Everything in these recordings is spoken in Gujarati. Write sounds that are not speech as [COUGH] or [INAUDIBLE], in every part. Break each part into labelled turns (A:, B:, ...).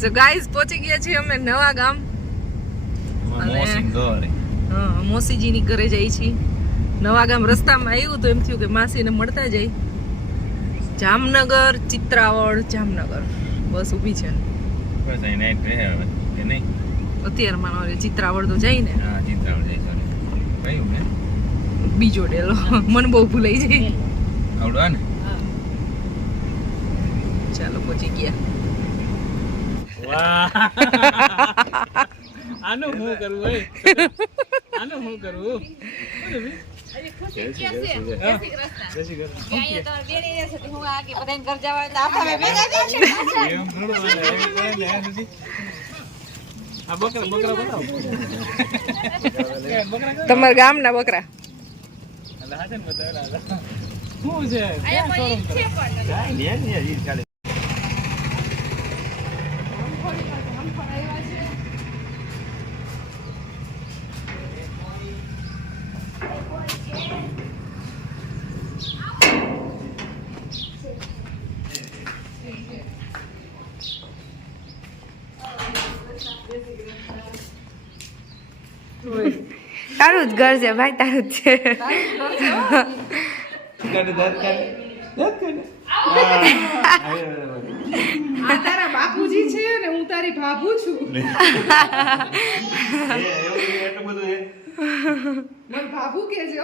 A: સો ગાઈઝ પહોંચી ગયા છીએ અમે નવા ગામ. અને- હા, મોસીજીની ઘરે જઈ છીએ. નવા ગામ રસ્તામાં આવ્યું તો એમ થયું કે માસીને મળતા જઈ. જામનગર ચિત્રાવળ જામનગર. બસ ઊભી છે.
B: હવે
A: અત્યારમાં ઓલી તો જાય ને. બીજો ડેલો. મને બહુ ભૂલાઈ જાય.
B: આવડવા ને?
A: ચાલો પહોંચી ગયા.
B: વાહ. આનું હું કરવું ભાઈ આનું હું કરું?
A: તમારા
B: ગામ કરે ને, બકરા. શું છે ક્યાં શોરૂમ કરે?
A: તારું જ ઘર છે ભાઈ તારું જ છે. બાપુજી છે ને હું તારી ભાભુ છું. ભાભુ કે છે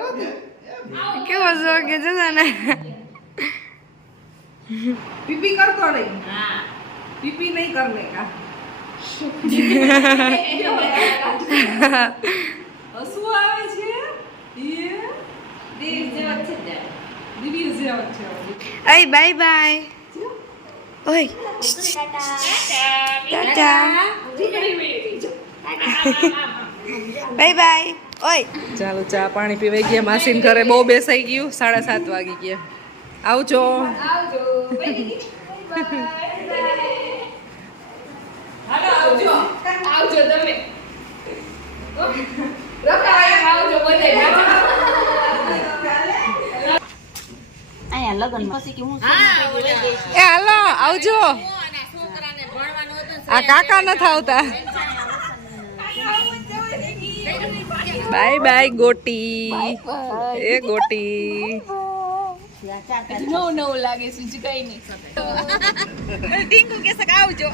C: કેવો જો કે છે તને.
A: પીપી કરતો નહીં પીપી નહીં કરને કા [LAUGHS] હસવું આવે છે? એ દિવ્ય જેવા છે
C: અય બાય બાય. ઓય. ટાટા. Bye bye. ઓય.
A: ચાલો ચા પાણી પીવાઈ ગયા. માસીન ઘરે બહુ બેસાઈ ગયું. સાડા સાત વાગી ગયા. આવજો. એ હાલો આવજો. આ કાકા નથી આવતા. બાય બાય ગોટી. એ ગોટી.
C: નવું નવું લાગે કઈ નહીં ટીંકુ કે આવજો.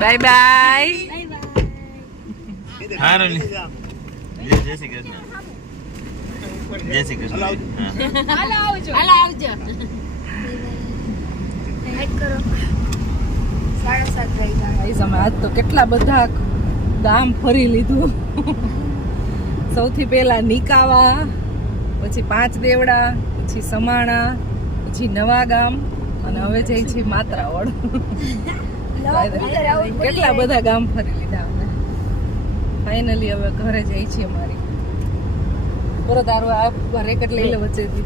A: બાય. બાય
B: હારું. જય શ્રી કૃષ્ણ. જય શ્રી કૃષ્ણ.
C: હાલો. આવજો. હાલો આવજો. સાડા સાત થઈ ગયા.
A: ગાઈસ અમે આજ તો કેટલા બધા ગામ ફરી લીધું. સૌથી પહેલા નિકાવા પછી પાંચ દેવડા પછી સમાણા પછી નવા ગામ અને હવે જઈ છીએ માત્રાવડ. [LAUGHS] કેટલા બધા ગામ ફરી લીધા. ફાઇનલી હવે ઘરે જઈ છીએ મારી. બરો તારું આ રેકટ લઈ લે વચ્ચેથી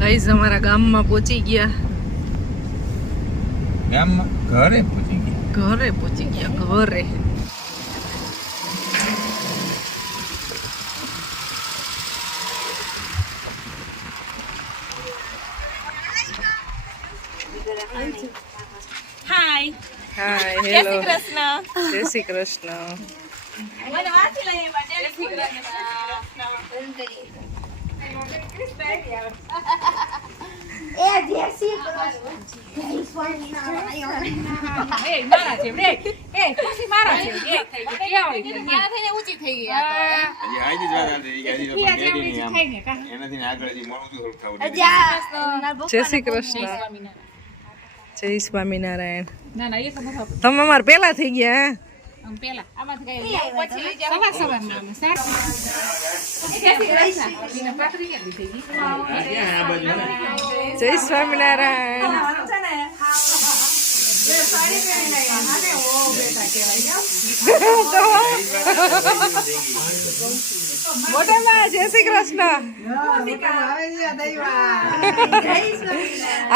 A: ગાઈઝ અમારા ગામમાં પહોંચી ગયા.
B: ગામમાં ઘરે પહોંચી ગયા?
A: ઘરે પહોંચી ગયા ઘરે
C: હાય
A: હાય
C: જય
A: હેલો
C: શ્રી કૃષ્ણ.
A: જય શ્રી કૃષ્ણ.
C: જય શ્રી
A: કૃષ્ણ. જય સ્વામિનારાયણ. તમે અમારે પેલા થઈ ગયા? જય સ્વામિનારાયણ. મોટામાં જય શ્રી કૃષ્ણ.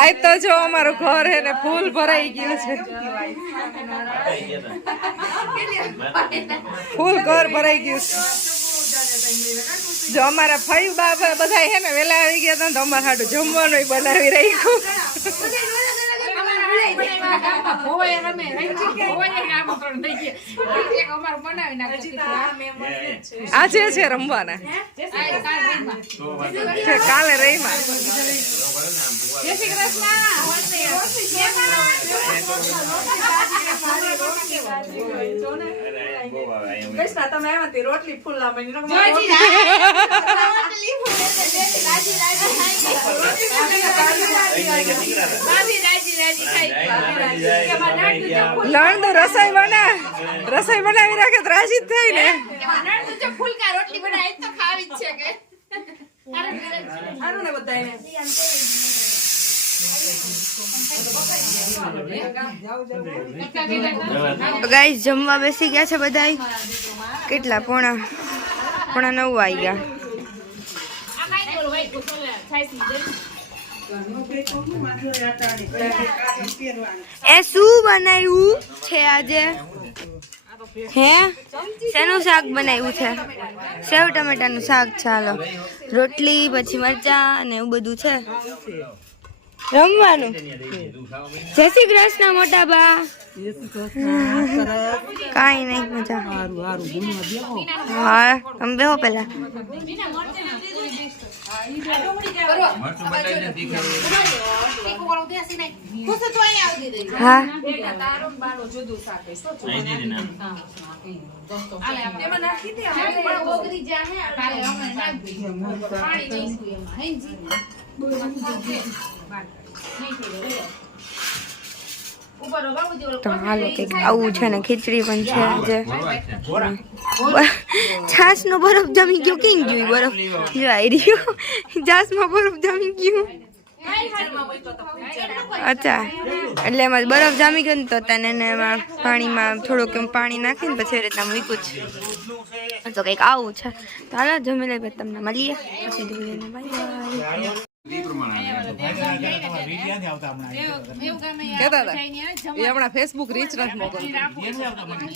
A: આજ તો જો અમારું ઘર હે ને ફૂલ ભરાઈ ગયું છે. ફૂલ ઘર ભરાઈ ગયું છે. જો અમારા ફઈ બાબા બધા હે ને વેલા આવી ગયા તો અમારા હાટું જમવાનું બનાવી રાખ્યું. આજે છે. રમવાના. છે કાલે રહીમાં. કૃષ્ણ. તમે હતી રોટલી ફૂલલા લણ તો રસોઈ બના રસોઈ બનાવી રાખે તો રાજી જ થઈ ને.
C: ફૂલકા રોટલી બનાવી તો ખાવી જ છે કે.
A: સારું ને બધાને
D: તો જમવા બેસી ગયા છે બધાય. કેટલા? પોણા પોણા નવ આવી ગયા એ શું બનાવ્યું છે આજે? હે? શેનું શાક બનાવ્યું છે? સેવ ટમેટાનું શાક, ચાલો. રોટલી, પછી મરચા અને એવું બધું છે. રમવાનું. જય શ્રી કૃષ્ણ, મોટા બા. કાંઈ નહીં મજા. હા તમે બેહો પેલા હા.
B: ના
D: તો હાલો કંઈક આવું છે ને ખીચડી પણ છે આજે.
B: ઘોડા છે.
D: છાસ નો બરફ જામી ગયો કેમ ગયું બરફ? જો આવી રહ્યો. છાસમાં બરફ જામી ગયું. અચ્છા. એટલે એમાં બરફ જામી ગયો ને તો તને એને એમાં પાણીમાં થોડુંક એમ પાણી નાખીને પછી રીતના મૂક્યું છે. તો કંઈક આવું છે. તો હાલો જમી લઈ તમને મળીએ. પછી ધોઈને બાય.
A: હમણાં ફેસબુક રીચ નથી મોકલતું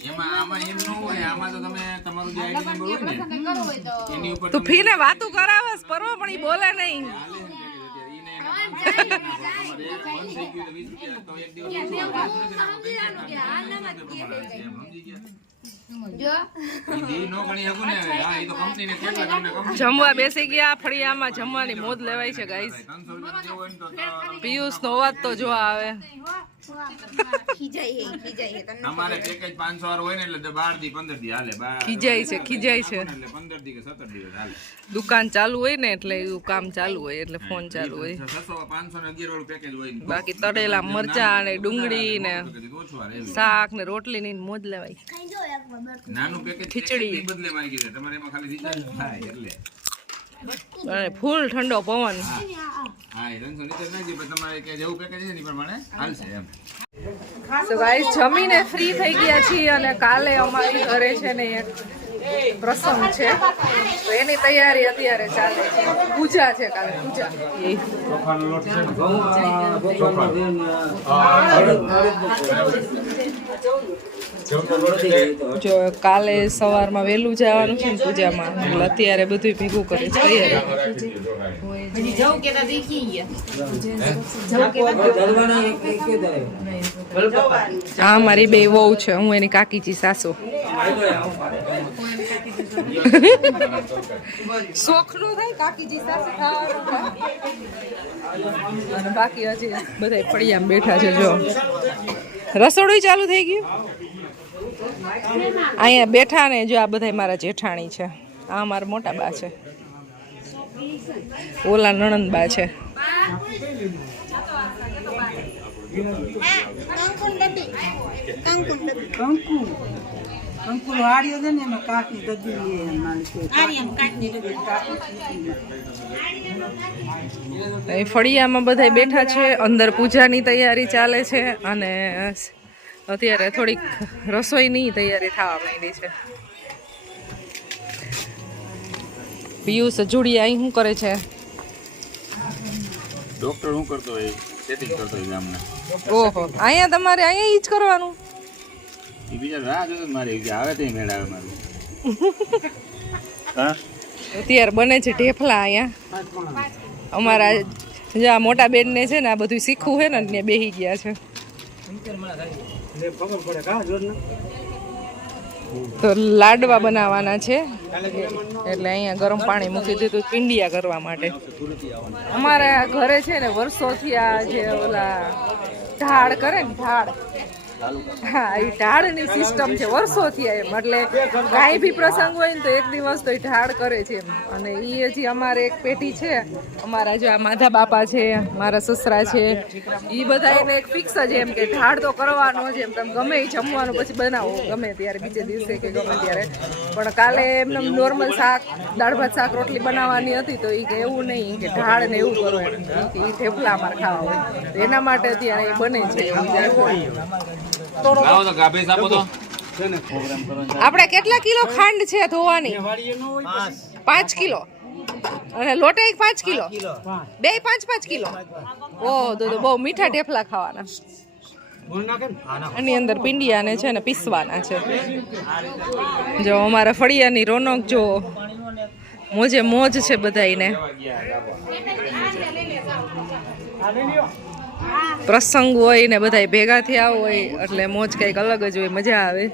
B: એમાં આમાં એમ ન હોય આમાં તો તમે તમારું જે આઈડી નંબર હોય ને
A: તું. ફીને વાતું કરાવસ પરવો પણ એ બોલે નહીં. જમવા બેસી ગયા ફળિયામાં, જમવાની મોજ લેવાય છે ગાઈસ પિયુષ નો અવાજ તો જો આવે.
B: અમારે પેકેજ પાંચસો વાર હોય ને એટલે બારથી પંદર દી હાલે.
A: ખીજાય છે ખીજાય છે.
B: એટલે પંદર દી કે સત્તર દિવસ હાલે.
A: દુકાન ચાલુ હોય ને એટલે એવું કામ ચાલુ હોય એટલે ફોન ચાલુ હોય.
B: છસો પાંચસો ને અગિયાર વાળું પેકેજ હોય
A: બાકી તળેલા મરચા ને ડુંગળી ને શાક ને રોટલી ની મોજ લેવાય.
B: નાનું પેકેજ
A: ખીચડી.
B: બદલે માંગી છે તમારે એમાં ખાલી રિચાર્જ થાય એટલે.
A: ફૂલ ઠંડો પવન.
B: હા એ ત્રણસો નીચે નાખી પણ તમારે કે જેવું પેકેજ છે ને પ્રમાણે હાલશે એમ.
A: તો ગાઈસ જમીને ફ્રી થઈ ગયા છીએ અને કાલે અમારી ઘરે છે ને એક પ્રસંગ છે. તો એની તૈયારી અત્યારે ચાલે છે. પૂજા છે કાલે પૂજા. જો કાલે સવારમાં વહેલું જવાનું છે ને પૂજામાં. એટલે અત્યારે બધું ભેગું કરી છે. તૈયારી. હા મારી બે વહુ છે. હું એની કાકીજી સાસુ. શોખ નો થાય કાકીજી સાસુ અને બાકી હજી બધા ફળિયામાં બેઠા છે જો. રસોડું ચાલુ થઈ ગયું? અહીંયા બેઠા ને જો આ બધા મારા જેઠાણી છે. આ મારા મોટા બા છે. ઓલા નણંદ બા છે.
E: અંકુર હાડ્યો છે ને એમાં કાચની ગદી
A: લે ફળિયામાં બધા બેઠા છે અંદર પૂજાની તૈયારી ચાલે છે અને અત્યારે થોડીક રસોઈની તૈયારી થવા માંડી છે. પિયુષ જુડી અહીં શું કરે છે?
B: ડોક્ટર શું કરતો હોય સેટિંગ કરતો હોય ગામના.
A: ઓહો અહીંયા તમારે અહીંયા ઈ જ કરવાનું?
B: બીજા રાહ જોતો મારી આવે તે મેળ આવે મારું. હા?
A: અત્યારે બને છે ઢેફલા અહીંયા. અમારા જે આ મોટા બેન ને છે ને આ બધું શીખવું છે ને ત્યાં બેહી ગયા છે. તો લાડવા બનાવવાના છે. એટલે અહીંયા ગરમ પાણી મૂકી દીધું પિંડિયા કરવા માટે. અમારા ઘરે છે ને વર્ષોથી આ જે ઓલા ઢાળ કરે ને ઢાળ હા એ ઢાળની સિસ્ટમ છે. વર્ષોથી એમ. એટલે કાંઈ બી પ્રસંગ હોય ને તો એક દિવસ તો એ ઢાળ કરે છે એમ. અને એ હજી અમારે એક પેઢી છે. અમારા જો આ માધા બાપા છે, મારા સસરા છે એ બધા એને એક ફિક્સ જ એમ કે ઢાળ તો કરવાનો જ એમ. તમે ગમે એ જમવાનું પછી બનાવો. ગમે ત્યારે, બીજે દિવસે કે ગમે ત્યારે. પણ કાલે એમને નોર્મલ શાક, દાળ ભાત, શાક, રોટલી બનાવવાની હતી તો એ કે એવું નહીં. કે ઢાળ ને એવું કરો એ થેપલા અમારે ખાવા હોય. એના માટે અત્યારે એ બને છે.
B: લાવો
A: આપણે કેટલા કિલો ખાંડ છે ધોવાની? પાંચ કિલો. અને લોટે એક પાંચ કિલો? બે પાંચ પાંચ કિલો? ઓ, તો બહુ મીઠા ઢેફલા ખાવાના. એની અંદર પિંડિયાને છે ને પીસવાના છે. જો અમારા ફળિયાની રોનક જો મોજે મોજ છે બધાયને. પ્રસંગ હોય ને બધાય ભેગા થયા હોય, એટલે મોજ કંઈક અલગ જ હોય, મજા આવે.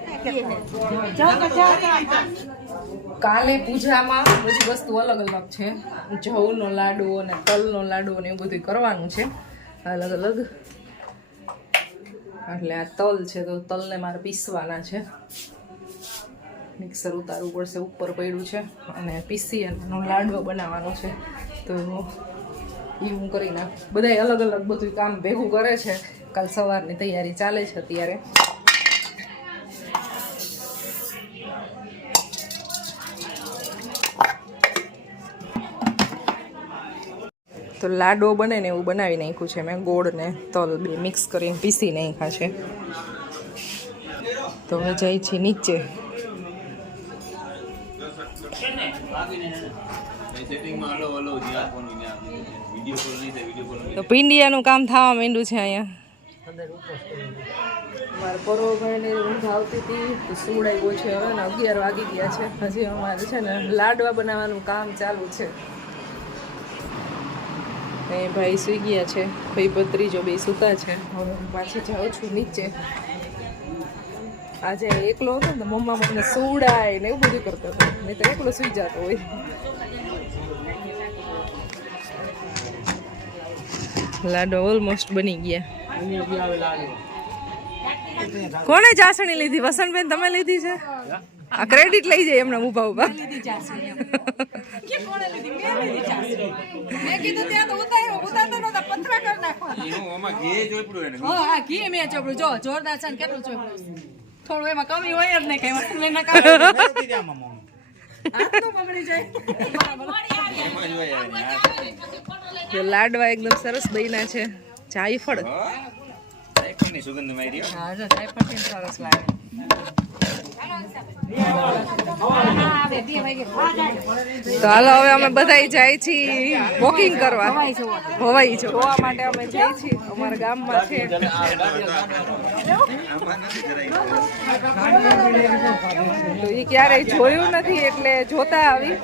A: કાલે પૂજામાં બધી વસ્તુ અલગ અલગ છે. જવનો લાડુ અને તલનો લાડુ ને એવું બધું કરવાનું છે. અલગ અલગ. એટલે આ તલ છે તો તલને મારે પીસવાના છે. મિક્સર ઉતારવું પડશે, ઉપર પડ્યું છે અને પીસી અને લાડવો બનાવવાનો છે. તો એ હું કરી નાખ બધાય અલગ અલગ બધું કામ ભેગું કરે છે. કાલ સવારની તૈયારી ચાલે છે અત્યારે. તો લાડો બને ને એવું બનાવી નાખ્યું છે મેં ગોળ ને તલ બે મિક્સ કરીને પીસી નાખ્યા છે. તો હવે જાય છે નીચે
B: સેટિંગમાં હલો હલો જ્યાં ફોન વીડિયો
A: તો પિંડિયાનું કામ થવા માંડ્યું છે અહીંયા. મારે પરોભાઈને ઊંઘ આવતી હતી તો સુવડાવ્યો છે હવે ને અગિયાર વાગી ગયા છે. હજી અમારે છે ને લાડવા બનાવવાનું કામ ચાલુ છે. એ ભાઈ સુઈ ગયા છે. ભાઈ ભત્રીજો બે સૂતા છે. હવે હું પાછી જાઉં છું નીચે. આજે એકલો હતો ને મમ્મા મને સુવડાય ને એવું બધું કરતો હતો. નહીં તો એકલો સુઈ જતો હોય. લાડો ઓલમોસ્ટ બની ગયા. કોને ચાસણી લીધી? વસંતબેન તમે લીધી છે? આ ક્રેડિટ લઈ જાય એમને ઊભા ઊભા
C: મેં કીધું ત્યાં તો ઉતાર્યો ઉતારતા નહોતા પથરા કરી નાખવાના.
B: એનું આમાં ઘી ચોપડું એને
C: હા હા મેં ચોપડું. જો જોરદાર છે ને કેટલું થોડું એમાં કમી હોય જ નહીં કઈ
B: જ
A: લાડવા એકદમ સરસ બન્યા છે. જાયફળ
B: જાયફળની સુગંધ મારી હો.
C: જો જાયફળ સરસ લાગે
A: તો હવે અમે બધા જાય છીએ વોકિંગ કરવા. હવાઈ જોવા માટે અમે જઈએ છીએ. અમારા ગામમાં છે. તો એ ક્યારેય જોયું નથી, એટલે જોતા આવી.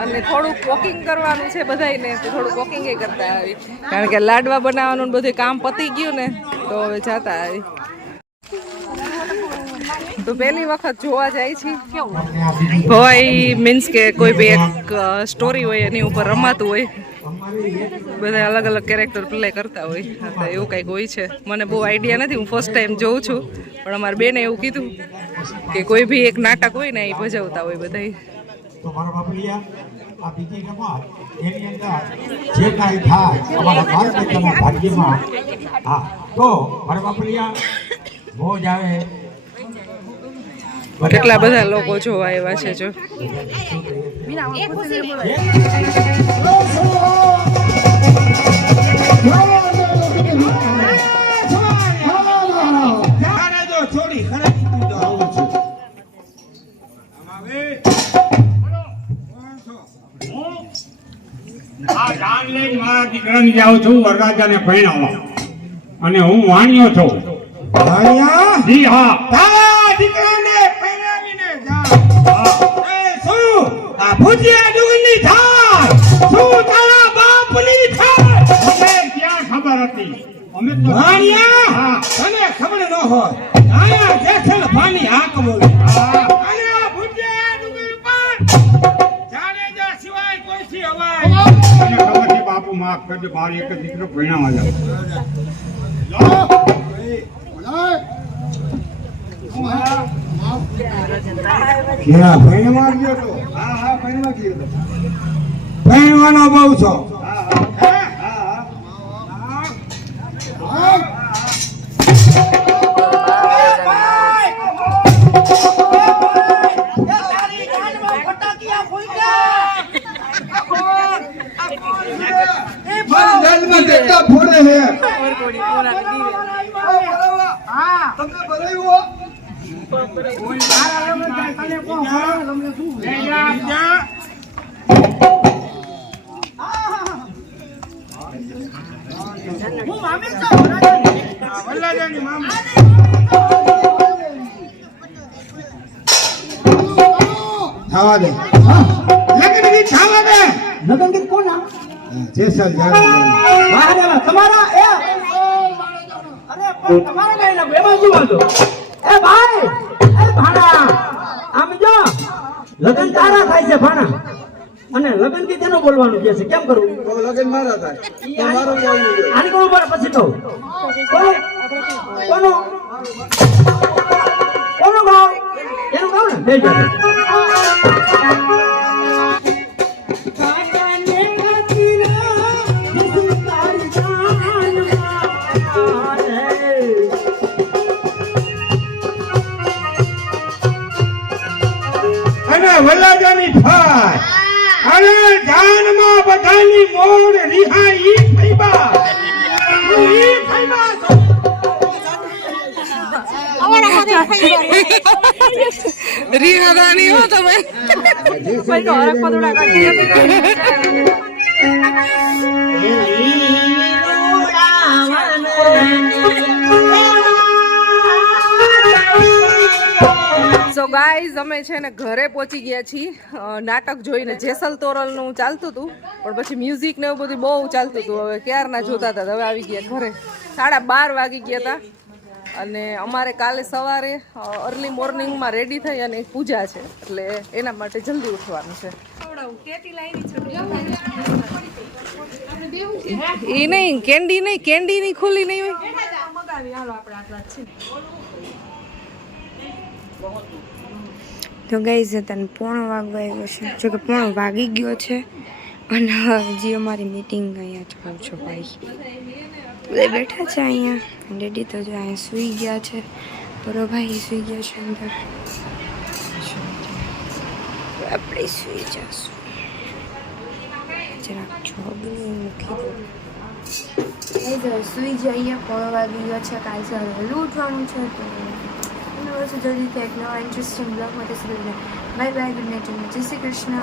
A: અને થોડુંક વોકિંગ કરવાનું છે બધાયને તો થોડુંક વોકિંગ કરતા આવી. કારણ કે લાડવા બનાવવાનું બધું કામ પતી ગયું ને તો હવે જતા આવી. તો પહેલી વખત જોવા જાય છે. ભાઈ મીન્સ કે કોઈ બી એક સ્ટોરી હોય એની ઉપર રમાતું હોય. બધા અલગ અલગ કેરેક્ટર પ્લે કરતા હોય. તો એવું કંઈક હોય છે. મને બહુ આઈડિયા નથી હું ફર્સ્ટ ટાઈમ જોઉં છું. પણ અમારા બેને એવું કીધું કે કોઈ બી એક નાટક હોય ને એ ભજવતા હોય બધા
F: તો મારા બાપલિયા આ બીજી રમત એની અંદર જે કાંઈ થાય અમારા બાળ બચ્ચાના ભાગ્યમાં. હા તો મારા બાપલિયા મોજ આવે.
A: કેટલા બધા લોકો જોવા આવ્યા છે જો.
F: આ દીકરાને જાઉં છું વરરાજાને ભણાવવા અને હું વાણિયો છું. જી હા. દીકરાને પહેરાવીને જા. એ શું? આ ભુજિયા ડુંગરની થાય શું તારા બાપની થાય
G: અમને ક્યાં ખબર હતી? અમે તો
F: હા. તને ખબર ન હોય.
G: માફ કરજો મારી એક જ દીકરો ભણ્યા
F: ક્યાં ભણવા ગયો તો.
G: હા હા ભણવા ગયો તો.
F: ભણવાનો બહુ છો થવા દે. લગ્નની થવા દે.
E: લગ્ન ગીત કોના
F: જેસલ જાડે
E: મહાદેવા તમારા એ? અરે પણ તમારા કઈ નાખો એમાં શું વાંધો? એ ભાઈ એ ભાણા. આમ જો લગન તારા થાય છે ભાણા. અને લગ્ન ગીત એનું બોલવાનું કે છે. કેમ કરવું
F: લગ્ન મારા થાય.
E: તમારું આની કોણ? પછી કહું. કોનું? કોનું કોનું ગાવ એનું ગાવ ને? બે
F: અને વલ્લાજાની થાય અને જાનમાં બધાની મોડ રિહાઈ થઈ થઈબા
A: રિહાદાની હો તમે. સો ગાઈઝ અમે છે ને ઘરે પહોંચી ગયા છીએ. નાટક જોઈને જેસલ તોરલનું ચાલતું હતું, પણ પછી મ્યુઝિક ને એવું બધું બહુ ચાલતું હતું. હવે ક્યારના જોતા હતા? હવે આવી ગયા ઘરે. સાડા બાર વાગી ગયા હતા. અને અમારે કાલે સવારે અર્લી મોર્નિંગમાં રેડી થઈ અને પૂજા છે. એટલે એના માટે જલ્દી ઉઠવાનું છે. એ નહીં કેન્ડી નહીં કેન્ડી નહીં ખુલ્લી નહીં હોય.
D: તો ગઈ છે તને પોણો વાગવા આવ્યો છે. જો કે પોણો વાગી ગયો છે. અને હજી અમારી મિટિંગ અહીંયા જ છું ભાઈ. બધા બેઠા છે અહીંયા. ડેડી તો જો અહીંયા સૂઈ ગયા છે. બરો ભાઈ, સૂઈ ગયા છે અંદર. આપણે સૂઈ જશું. જરાક જોબ મૂકી દઉં. સૂઈ જઈએ પોણો વાગી ગયો છે. કાલે સવારે વહેલું ઉઠવાનું છે તો જલ્દી કંઈક નવા ઇન્ટરેસ્ટિંગ બ્લોગ માટે સુધી બાય બાય ગુડ નાઇટ જય શ્રી કૃષ્ણ.